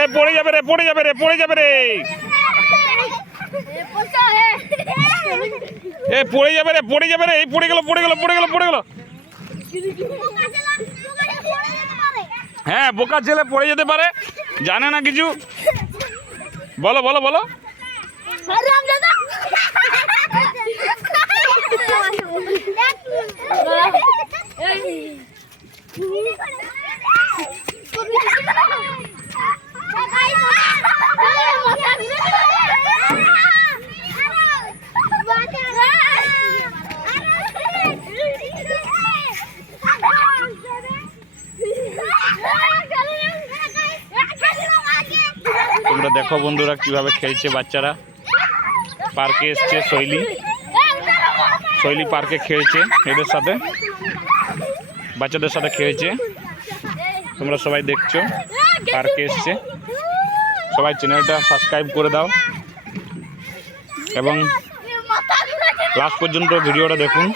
এ পড়ে যাবে রে, পড়ে যাবে রে, পড়ে যাবে রে, এ পড়ে যাবে রে, পড়ে যাবে রে, এই পড়ে গেল, পড়ে গেল, পড়ে গেল, পড়ে গেল। হ্যাঁ, বোকা ছেলে পড়ে যেতে পারে, জানে না কিছু। বলো বলো বলো। তোমরা দেখো বন্ধুরা কিভাবে খেলছে বাচ্চারা। পার্কে এসছে শৈলী পার্কে খেলছে, এদের সাথে বাচ্চাদের সাথে খেলছে। তোমরা সবাই দেখছো, পার্কে এসছে। সবাই চ্যানেলটা সাবস্ক্রাইব করে দাও এবং লাস্ট পর্যন্ত ভিডিওটা দেখুন।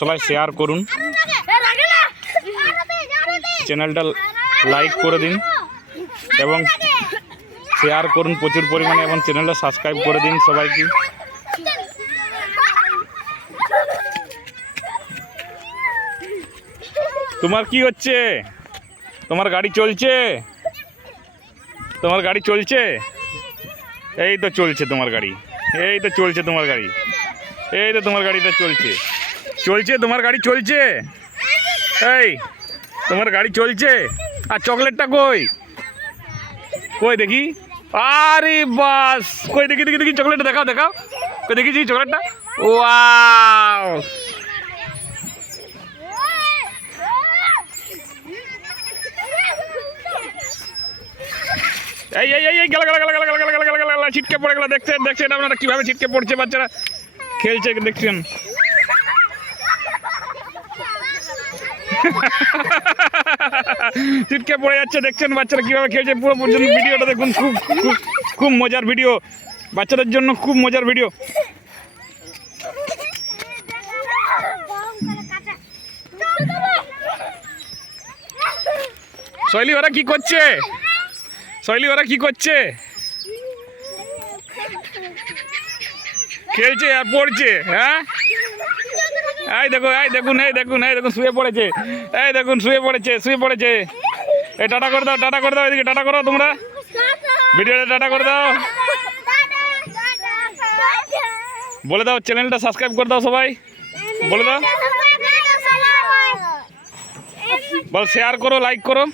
সবাই শেয়ার করুন, চ্যানেলটা লাইক করে দিন এবং শেয়ার করুন প্রচুর পরিমাণে এবং চ্যানেলটা সাবস্ক্রাইব করে দিন সবাইকে। তোমার কি হচ্ছে? তোমার গাড়ি চলছে? তোমার গাড়ি চলছে? এই তো চলছে তোমার গাড়ি, এই তো চলছে তোমার গাড়ি, এই তো তোমার গাড়িটা চলছে, চলছে তোমার গাড়ি চলছে। এই তোমার গাড়ি চলছে। আর চকলেটটা কই? কই দেখি। আরে বাস, কই দেখি দেখি দেখি চকলেটটা দেখাও, দেখাও, কই দেখেছি চকলেটটা। ওয়াও, এই এই এই গেল গেল গেল গেল গেল গেল গেল গেল, ছিটকে পড়ে গেল। দেখছেন দেখছেন আপনারা কিভাবে ছিটকে পড়ছে, বাচ্চারা খেলছে দেখছেন। ছিটকে পড়ে যাচ্ছে, দেখছেন বাচ্চারা কিভাবে খেলছে। পুরো পর্যন্ত ভিডিওটা দেখুন, খুব খুব খুব মজার ভিডিও, বাচ্চাদের জন্য খুব মজার ভিডিও। শৈলী ওরা কি করছে? শৈলী ওরা কি করছে? খেলছে আর পড়ছে। হ্যাঁ, এই দেখো, এই দেখুন, এই দেখুন, এই দেখুন শুয়ে পড়েছে, এই দেখুন শুয়ে পড়েছে, শুয়ে পড়েছে। এই টাটা করে দাও, টাটা করে দাও, এদিকে টাটা করো তোমরা, ভিডিওটা টাটা করে দাও, বলে দাও চ্যানেলটা সাবস্ক্রাইব করে দাও সবাই, বলে দাও, বল শেয়ার করো, লাইক করো।